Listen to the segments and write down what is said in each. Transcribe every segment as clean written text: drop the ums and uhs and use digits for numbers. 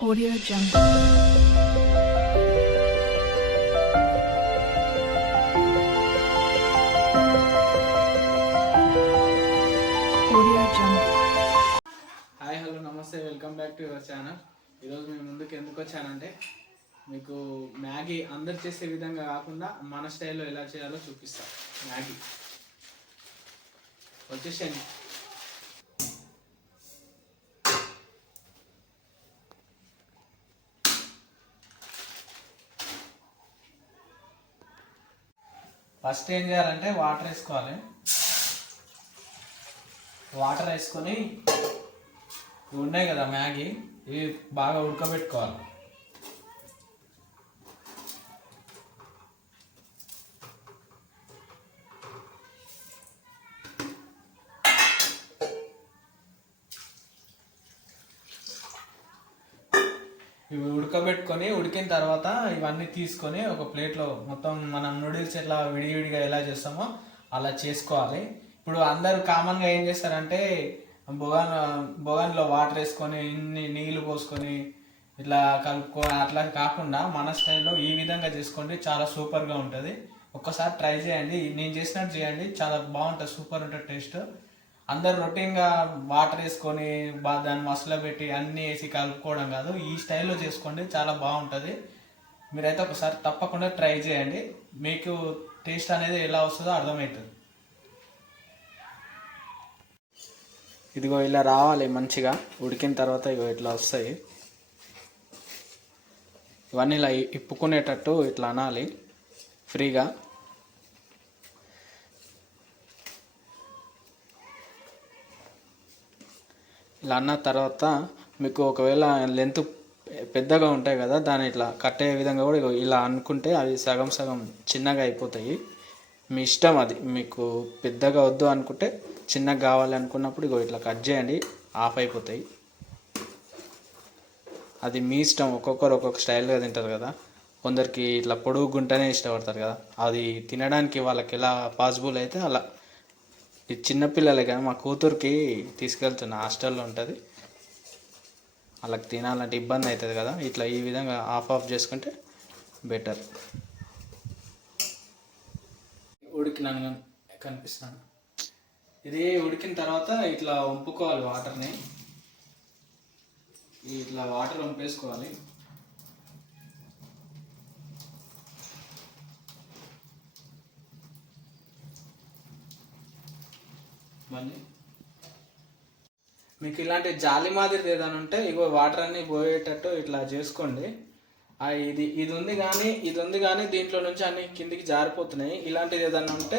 Audio Jungle. Audio Jungle. Hi hello నమస్తే, welcome back to your channel. ఈరోజు మేము ముందుకు ఎందుకు వచ్చానంటే మీకు మ్యాగీ అందరు చేసే విధంగా కాకుండా మన స్టైల్లో ఎలా చేయాలో చూపిస్తాం. మ్యాగీ వచ్చేసాను. ఫస్ట్ ఏం చేయాలంటే వాటర్ వేసుకోవాలి. వాటర్ వేసుకొని ఇవి ఉన్నాయి కదా మ్యాగీ, ఇవి బాగా ఉడకబెట్టుకోవాలి. ఇవి ఉడకబెట్టుకొని ఉడికిన తర్వాత ఇవన్నీ తీసుకొని ఒక ప్లేట్లో మొత్తం మనం నూడిల్స్ ఎట్లా విడివిడిగా ఎలా చేస్తామో అలా చేసుకోవాలి. ఇప్పుడు అందరూ కామన్గా ఏం చేస్తారంటే బొగాన్లో వాటర్ వేసుకొని ఇన్ని నీళ్ళు పోసుకొని ఇట్లా కలుపుకొని అట్లా కాకుండా మన స్టైల్లో ఈ విధంగా చేసుకోండి, చాలా సూపర్గా ఉంటుంది. ఒక్కసారి ట్రై చేయండి, నేను చేసినట్టు చేయండి, చాలా బాగుంటుంది, సూపర్ ఉంటుంది టేస్ట్. అందరు రొటీన్గా వాటర్ వేసుకొని దాన్ని మసాలా పెట్టి అన్నీ వేసి కలుపుకోవడం కాదు, ఈ స్టైల్లో చేసుకోండి, చాలా బాగుంటుంది. మీరైతే ఒకసారి తప్పకుండా ట్రై చేయండి, మీకు టేస్ట్ అనేది ఎలా వస్తుందో అర్థమవుతుంది. ఇదిగో ఇలా రావాలి మంచిగా ఉడికిన తర్వాత, ఇగో ఇట్లా వస్తాయి. ఇవన్నీ ఇలా ఇప్పుకునేటట్టు ఇట్లా అనాలి ఫ్రీగా. ఇలా అన్న తర్వాత మీకు ఒకవేళ లెంత్ పెద్దగా ఉంటాయి కదా, దాన్ని ఇట్లా కట్టే విధంగా కూడా ఇలా అనుకుంటే అవి సగం సగం చిన్నగా అయిపోతాయి. మీ ఇష్టం, అది మీకు పెద్దగా వద్దు అనుకుంటే చిన్నగా కావాలి అనుకున్నప్పుడు ఇగో ఇట్లా కట్ చేయండి, ఆఫ్ అయిపోతాయి. అది మీ ఇష్టం, ఒక్కొక్కరు ఒక్కొక్క స్టైల్గా తింటారు కదా. కొందరికి ఇట్లా పొడుగు గుంటనే ఇష్టపడతారు కదా, అది తినడానికి వాళ్ళకి ఎలా పాసిబుల్ అయితే అలా. ఇది చిన్నపిల్లలే కానీ మా కూతురికి తీసుకెళ్తున్న హాస్టల్లో ఉంటుంది, వాళ్ళకి తినాలంటే ఇబ్బంది అవుతుంది కదా, ఇట్లా ఈ విధంగా ఆఫ్ చేసుకుంటే బెటర్. ఉడికినాను కనిపిస్తాను. ఇది ఉడికిన తర్వాత ఇట్లా వంపుకోవాలి వాటర్ని, ఇట్లా వాటర్ వంపేసుకోవాలి. మళ్ళీ మీకు ఇలాంటి జాలి మాదిరి ఏదైనా ఉంటే ఇగో వాటర్ అన్నీ పోయేటట్టు ఇట్లా చేసుకోండి. ఇది ఉంది కానీ దీంట్లో నుంచి అన్ని కిందికి జారిపోతున్నాయి. ఇలాంటిది ఏదన్నా ఉంటే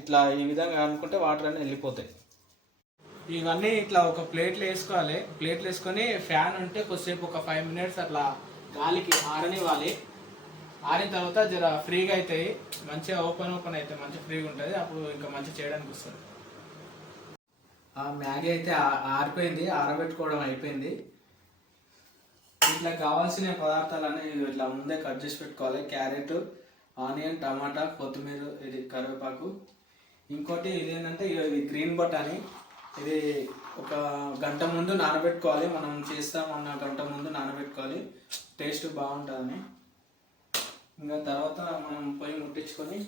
ఇట్లా ఈ విధంగా అనుకుంటే వాటర్ అన్నీ వెళ్ళిపోతాయి. ఇవన్నీ ఇట్లా ఒక ప్లేట్లో వేసుకోవాలి. ప్లేట్లు వేసుకొని ఫ్యాన్ ఉంటే కొద్దిసేపు ఒక 5 minutes అట్లా గాలికి ఆరనివ్వాలి. ఆరిన తర్వాత జర ఫ్రీగా అవుతాయి, మంచిగా ఓపెన్ అయితే మంచిగా ఫ్రీగా ఉంటుంది, అప్పుడు ఇంకా మంచిగా చేయడానికి వస్తుంది. మ్యాగీ అయితే ఆరిపోయింది, ఆరబెట్టుకోవడం అయిపోయింది. ఇట్లా కావాల్సిన పదార్థాలన్నీ ఇట్లా ముందే కట్ చేసి పెట్టుకోవాలి. క్యారెట్, ఆనియన్, టమాటా, కొత్తిమీర, ఇది కరివేపాకు. ఇంకోటి ఇదేంటంటే ఇది గ్రీన్ బటానీ, ఇది ఒక గంట ముందు నానబెట్టుకోవాలి. మనం చేస్తామన్న గంట ముందు నానబెట్టుకోవాలి, టేస్ట్ బాగుంటుందని. ఇంకా తర్వాత మనం పొయ్యి ముట్టించుకొని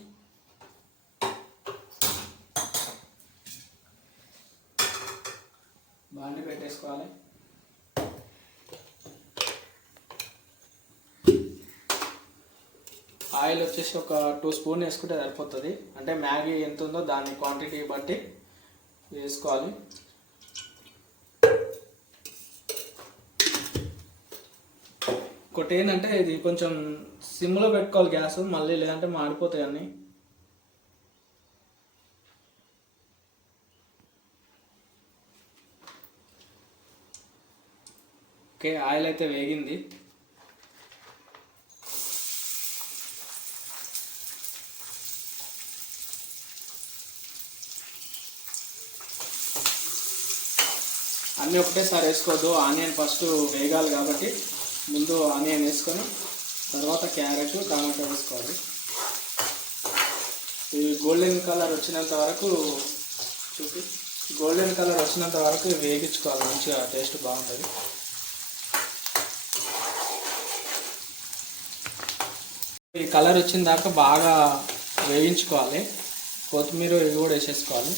బాండి పెట్టేసుకోవాలి. ఆయిల్ వచ్చేసి ఒక 2 స్పూన్ వేసుకుంటే సరిపోతుంది. అంటే మ్యాగీ ఎంత ఉందో దాని క్వాంటిటీ బట్టి వేసుకోవాలి. ఇంకోటి ఏంటంటే ఇది కొంచెం సిమ్లో పెట్టుకోవాలి గ్యాస్, మళ్ళీ లేదంటే మాడిపోతాయి అన్నీ. ఓకే, ఆయిల్ అయితే వేగింది. అన్నీ ఒకటేసారి వేసుకోవద్దు, ఆనియన్ ఫస్ట్ వేగాలి కాబట్టి ముందు ఆనియన్ వేసుకొని తర్వాత క్యారెట్, టమాటా వేసుకోవాలి. ఇవి గోల్డెన్ కలర్ వచ్చినంత వరకు గోల్డెన్ కలర్ వచ్చినంత వరకు వేగించుకోవాలి, మంచిగా టేస్ట్ బాగుంటుంది. ఈ కలర్ వచ్చిన దాకా బాగా వేయించుకోవాలి. కొత్తిమీర ఇవి కూడా వేసేసుకోవాలి.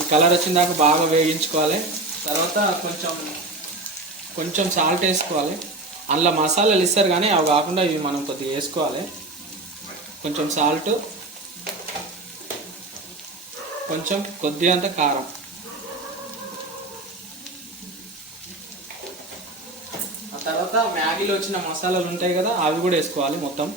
ఈ కలర్ వచ్చిన దాకా బాగా వేయించుకోవాలి. తర్వాత కొంచెం సాల్ట్ వేసుకోవాలి. అందులో మసాలాలు ఇస్తారు కానీ అవి కాకుండా ఇవి మనం కొద్దిగా వేసుకోవాలి. కొంచెం సాల్ట్, కొంచెం కొద్దిగంత కారం. ఆ తర్వాత మ్యాగీలో వచ్చిన మసాలాలు ఉంటాయి కదా, అవి కూడా వేసుకోవాలి మొత్తం.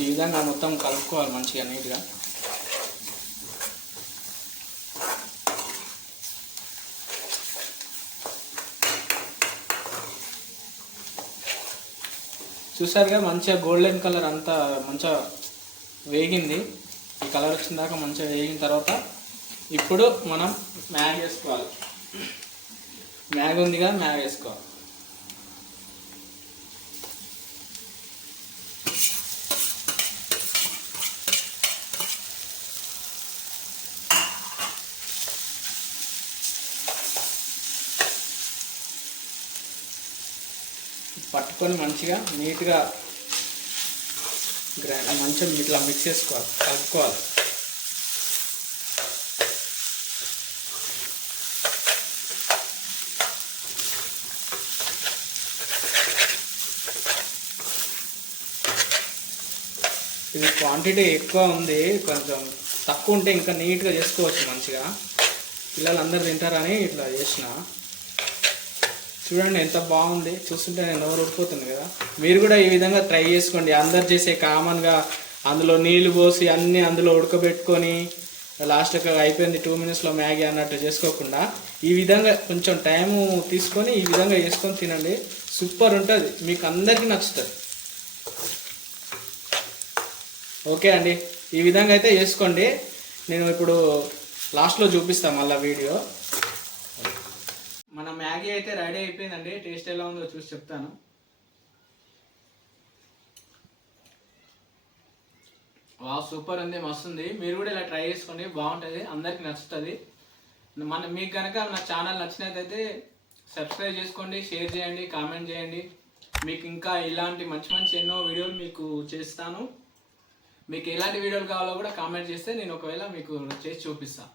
ఈ విధంగా మొత్తం కలుపుకోవాలి మంచిగా నీట్గా. చూసారుగా మంచిగా గోల్డెన్ కలర్ అంతా మంచిగా వేగింది. ఈ కలర్ వచ్చిన దాకా మంచిగా వేగిన తర్వాత ఇప్పుడు మనం మ్యాగీ వేసుకోవాలి. మ్యాగీ ఉంది కదా, మ్యాగీ వేసుకోవాలి. పట్టుకొని మంచిగా నీట్గా మంచిగా ఇట్లా మిక్స్ చేసుకోవాలి, కలుపుకోవాలి. ఇది క్వాంటిటీ ఎక్కువ ఉంది, కొంచెం తక్కువ ఉంటే ఇంకా నీట్గా చేసుకోవచ్చు మంచిగా. పిల్లలు అందరు తింటారని ఇట్లా చేసిన. చూడండి ఎంత బాగుంది, చూస్తుంటే నేను నోరు ఊడిపోతుంది కదా. మీరు కూడా ఈ విధంగా ట్రై చేసుకోండి. అందరు చేసే కామన్గా అందులో నీళ్లు పోసి అన్నీ అందులో ఉడకబెట్టుకొని లాస్ట్కి అయిపోయింది 2 minutesలో మ్యాగీ అన్నట్టు చేసుకోకుండా ఈ విధంగా కొంచెం టైము తీసుకొని ఈ విధంగా చేసుకొని తినండి. సూపర్ ఉంటుంది, మీకు అందరికీ నచ్చుతుంది. ఓకే అండి, ఈ విధంగా అయితే చేసుకోండి. నేను ఇప్పుడు లాస్ట్లో చూపిస్తాను మళ్ళీ వీడియో. మన మ్యాగీ అయితే రెడీ అయిపోయిందండి. టేస్ట్ ఎలా ఉందో చూసి చెప్తాను. సూపర్ ఉంది, మస్తు ఉంది. మీరు కూడా ఇలా ట్రై చేసుకోండి, బాగుంటుంది, అందరికి నచ్చుతుంది. మీకు కనుక నా ఛానల్ నచ్చినట్లయితే సబ్స్క్రైబ్ చేసుకోండి, షేర్ చేయండి, కామెంట్ చేయండి. మీకు ఇంకా ఇలాంటి మంచి ఎన్నో వీడియోలు మీకు చేస్తాను. మీకు ఎలాంటి వీడియోలు కావాలో కూడా కామెంట్ చేస్తే నేను ఒకవేళ మీకు చేసి చూపిస్తాను.